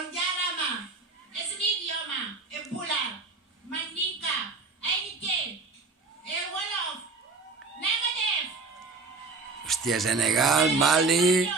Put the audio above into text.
Onjarama es un idioma en Pula, Mandinka, Aite, el Wolof, Negative. Hostia, Senegal, Mali...